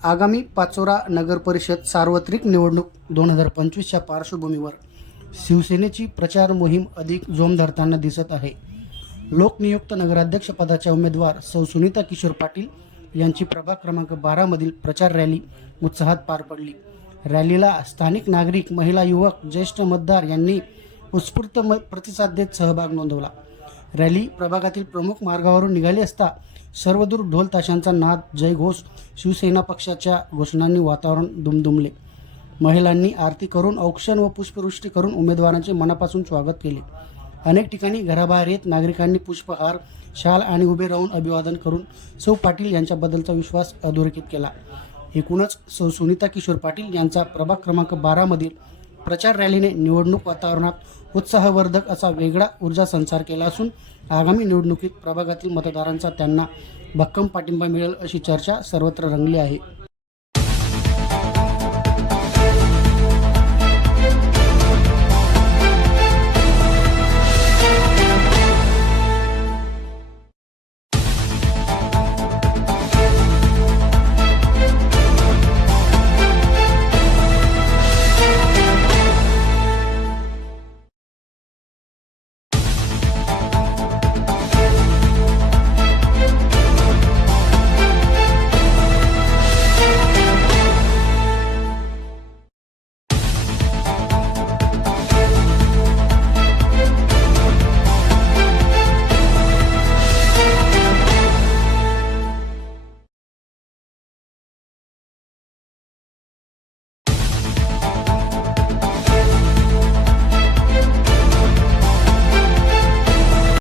आगामी पाचोरा नगर परिषद सार्वत्रिक निवडणूक 2025च्या पार्श्वभूमीवर शिवसेनेची प्रचार मोहीम अधिक जोम धरताना दिसत आहे. लोकनियुक्त नगराध्यक्ष पदाच्या उमेदवार सौ सुनीता किशोर पाटील यांची प्रभाग क्रमांक 12 मधील प्रचार रॅली उत्साहात पार पडली. रॅलीला स्थानिक नागरिक, महिला, युवक, ज्येष्ठ मतदार यांनी उत्स्फूर्त प्रतिसाद देत सहभाग नोंदवला. रॅली प्रभागातील प्रमुख मार्गावरून निघाली असता सर्वदूर ढोल ताशांचा नाद, जयघोष, शिवसेना पक्षाच्या घोषणांनी वातावरण दुमदुमले. महिलांनी आरती करून, औक्षण व पुष्पवृष्टी करून उमेदवारांचे मनापासून स्वागत केले. अनेक ठिकाणी घराबाहेर येत नागरिकांनी पुष्पहार, शाल आणि उभे राहून अभिवादन करून सौ पाटील यांच्याबद्दलचा विश्वास अधोरेखित केला. एकूणच सौ सुनीता किशोर पाटील यांचा प्रभाग क्रमांक 12 मधील प्रचार रॅलीने निवडणूक वातावरणात उत्साहवर्धक असा वेगळा ऊर्जा संचार केला असून आगामी निवडणुकीत प्रभागातील मतदारांचा त्यांना भक्कम पाठिंबा मिळेल अशी चर्चा सर्वत्र रंगली आहे.